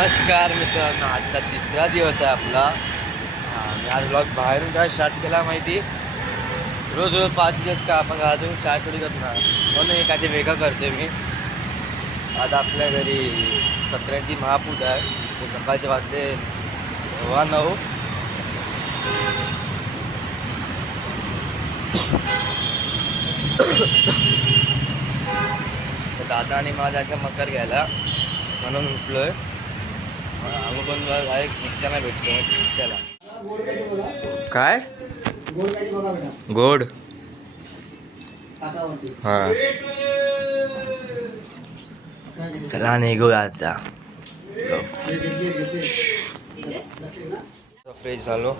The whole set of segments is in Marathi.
नमस्कार मित्रांनो आजचा तिसरा दिवस आहे आपला. मी आज ब्लॉग बाहेरून काय स्टार्ट केला माहिती? रोज रोज पाच दिवस का आपण अजून चाय थोडी करणार? म्हणून एखादी वेगळं करते मी. आज आपल्या घरी सत्र्यांची महापूजा आहे. सकाळचे वाजले सव्वा नऊ. तर दादा आणि माझ्या मकर घ्यायला म्हणून उठलोय. पण भेटतो काय? गोड. हां. चला निघूया आता. फ्रेश झालो.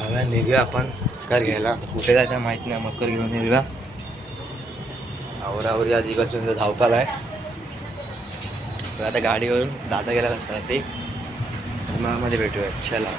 हव्या निघूया आपण. मकर घ्यायला. कुठे जायचं माहीत नाही मकर घेऊन येऊया. आवरावरी आज इकडचं धावपाल आहे आता गाडीवरून दादा गेला असतात ते. मध्ये भेटूया. चला.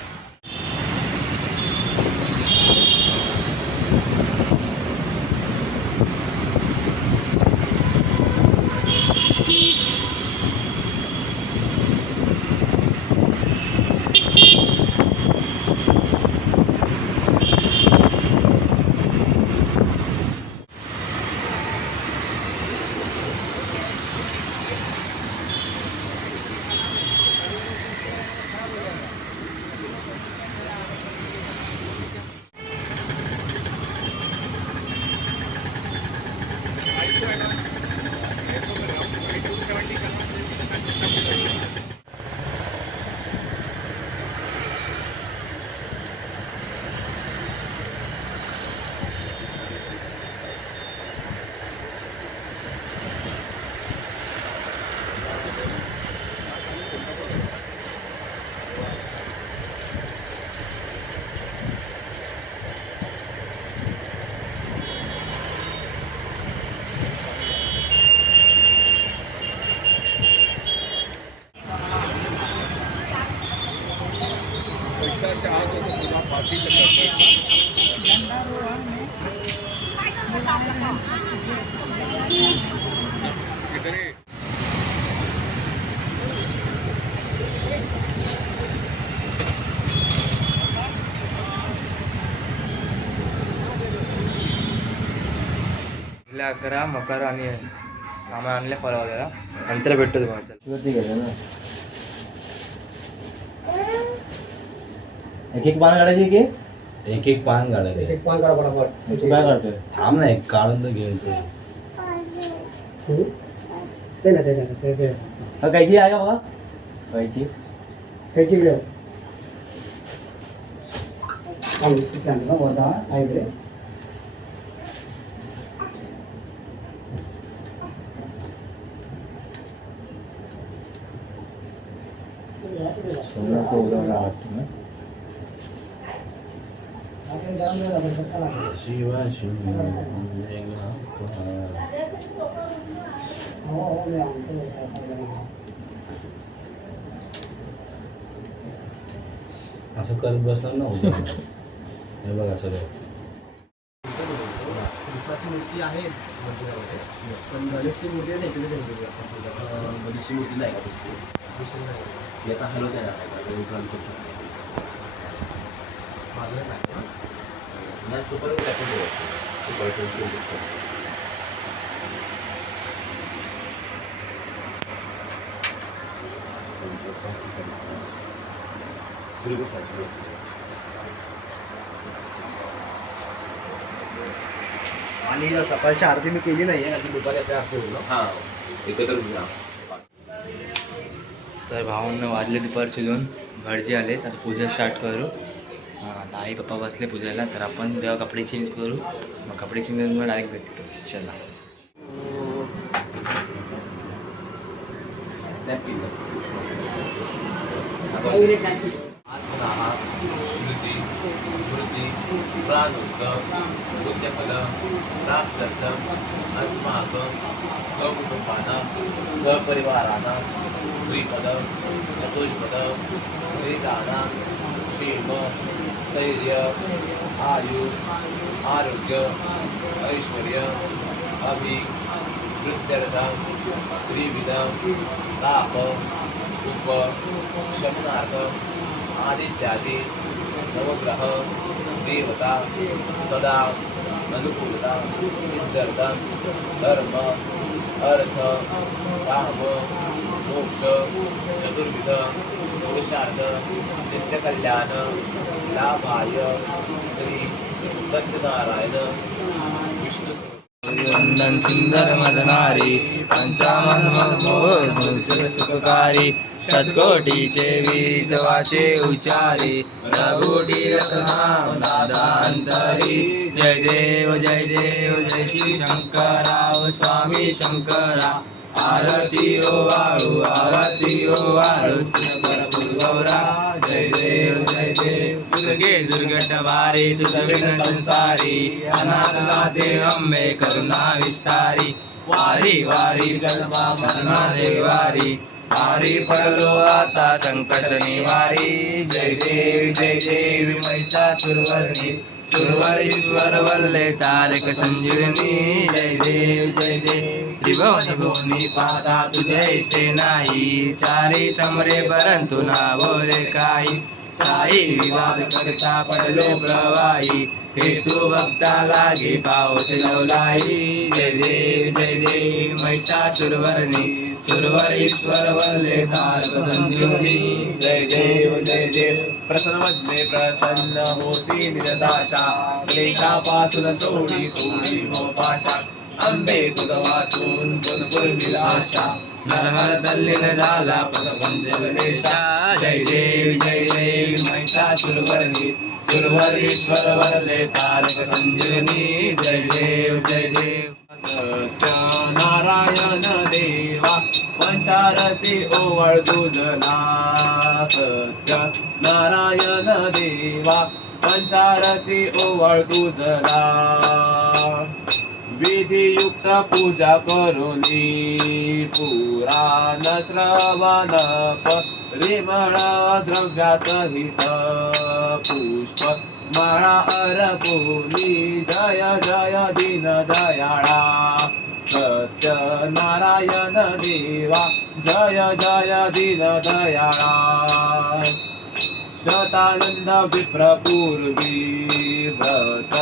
आपल्या अकरा मकर आणि आम्हाला आणले फळा वगैरे नंतर भेटतो तुम्हाला एक एक पान काढायची की? एक एक पान काढायला एक पान काढा फटाफट तू काय काढतोय थांब ना एक काढून तर घेऊन तू. हम्म. ते ना ते ना ते ते हा कायची आहे का बघा? कायची खायची वेळ आम्ही तिथे आणलं वरदा. आहे इकडे. सोनं खोबरं आवडतं ना आपण जाऊन येऊ आपण पटकन आणू. शिवा शिव असं करत बसणार ना उद्या. हे बघा सगळं कृष्णाची मूर्ती आहे मंदिरामध्ये पण गणेशची मूर्ती आहे इकडे गणेशची मूर्ती नाही का दुसरी ती आता नाही ना सुपर सुपर आणि सकाळची आरती मी केली नाही आहे दुपारी आरती होईल ना. हां एकत्रच घ्या तर भावांना वाजले दुपारचे दोन. घरचे आले आता पूजा स्टार्ट करू. आता आई पप्पा बसले पूजाला तर आपण तेव्हा कपडे चेंज करू मग कपडे चेंज करून मग डायरेक्ट भेटतो चला आत्मनाः श्रुति स्मृति प्राणुक्त पुण्यफलं प्राप्त्यर्थम् अस्माकं स्वकुटुम्बानां सपरिवाराणां द्विपद चतुष्पद स्त्रीतानां क्षेम స్థైర్య ఆయు ఆరోగ్య ఐశ్వర్య అభి వృత్త్యర్థ త్రివిధ తాప ఉప శమనార్థ ఆదిత్యాది నవగ్రహ దేవత సదా అనుకూలత సిద్ధార్థ ధర్మ అర్థ కామ మోక్ష చతుర్విధ पुरुषार्थ नित्यकल्याण लाभाय श्री सत्यनारायण. विष्णू वंदन सुंदर मदनारी पंचामन सुखकारी शतकोटीचे वीज उचारी रघुटी नादांतरी जय देव जय देव जय श्री शंकराव स्वामी शंकरा. आरती ओ वाळू आरती ओ वाळू. गौरा जय देव जय देव. दुर्गे दुर्गट वारी तुझ विघ्न संसारी. अनाथ नाथे अंबे करुणा विस्तारी. वारी वारी गणपा मरणा देवारी. वारी पडलो आता संकट निवारी. जय देव जय देव महिषासुरवर्णी. सुरवरी स्वर वल्ले तारक संजीवनी. जय देव जय देव. त्रिभुवन भुवनी पाहता तुझे नाही. चारी समरे परंतु नावरे काही साई विवाद करता पडलो प्रवाही. हेतू भक्ता लागे पाऊस लवलाई. जय देव जय देव महिषासुरवर्णी. सुरवर ईश्वर वल्ले तारक संजीवनी जय देव जय देव. प्रसन्नमध्ये प्रसन्न होसी निजदाशा क्लेशापासून सोडी थोडी मोपाशा अंबे तुझ वाचून पुनपुर निराशा. नरहर तल्लीन झाला पंचगणेशा जय देव जय देव महिषासुरवर्णी सुरवर ईश्वर वल्ले तारक संजीवनी. जय देव जय देव. सत्य नारायण देवा पंचारती ओवळ दुजला सत्य नारायण देवा पंचारती ओवळ विधियुक्त पूजा करुनी पुराण श्रवण परिमळ द्रव्यासहित पुष्प माळा अरपुनी जय जय दीन दयाळा. सत्य नारायण देवा जय जय दीन दयाळा. शतानंद विप्रपूर्वी व्रत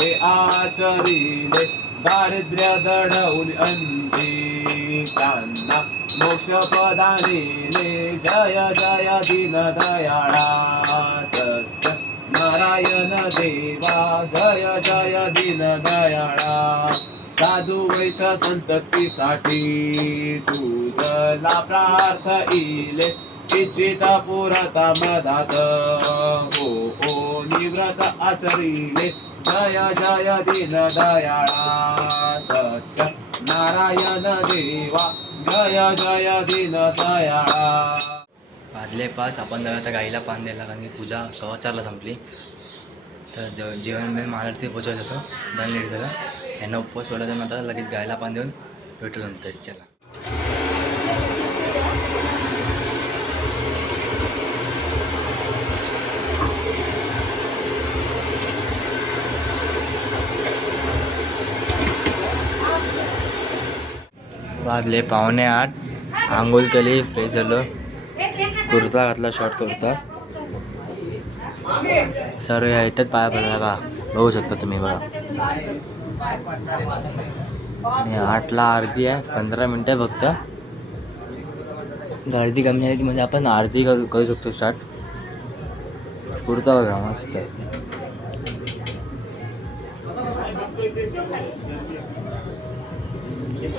हे आचरिले दारिद्र्य दडवून अंती त्यांना मोक्ष जय जय दीन दयाळा सत्य नारायण देवा जय जय दीन दयाळा साधू वैश संततीसाठी तुझला प्रार्थ इले इच्छित पुरता मदात. हो हो निव्रत आचरिले जय जय दिन दयाळा. सत्य नारायण देवा. जय जय दिन दयाळा. वाजले पाच आपण जाऊया त्या गाईला पान द्यायला कारण की पूजा सव्वा चारला संपली. तर ज जेवण बिवण महाराष्ट्री पोचवायचं होतं. दोन लेट झालं. यांना उपवास मग आता लगेच गायला पान देऊन भेटून नंतर वाजले पावणे आठ. आंघोळ केली फ्रेश झालो. कुर्ता घातला शॉर्ट कुर्ता. सर इथं पाया पडला बा बघू शकता तुम्ही बघा. आठला आरती आहे. पंधरा मिनटं फक्त. गर्दी कमी झाली की म्हणजे आपण आरती करू करू शकतो स्टार्ट कुर्ता बघा मस्त. आहे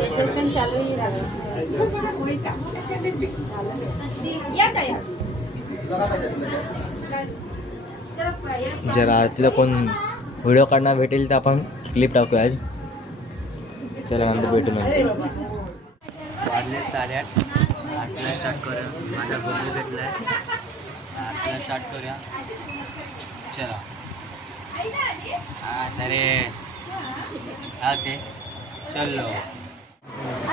एडजस्टमेंट चालू ही जर आरतीला कोण व्हिडिओ काढणार भेटेल तर आपण क्लिप टाकूया आज. चला नंतर भेटू नंतर. वाजले साडेआठ. आठला स्टार्ट करूया. माझा गोंधळ भेटला आहे आठला स्टार्ट करूया. चला. हां तरे. हा ते. चलो. म्हणून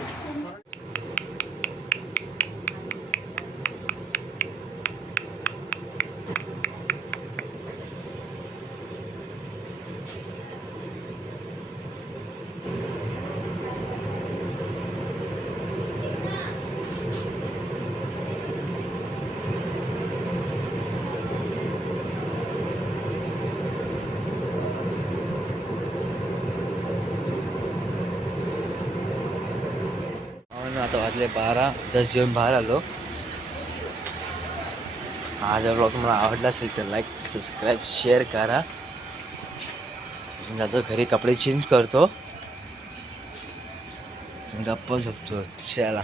वाजले बारा दस जेवण बाहेर आलो हा जर ब्लॉग तुम्हाला आवडला असेल तर लाईक सबस्क्राईब शेअर करा मी जातो घरी कपडे चेंज करतो गप्प झोपतो चला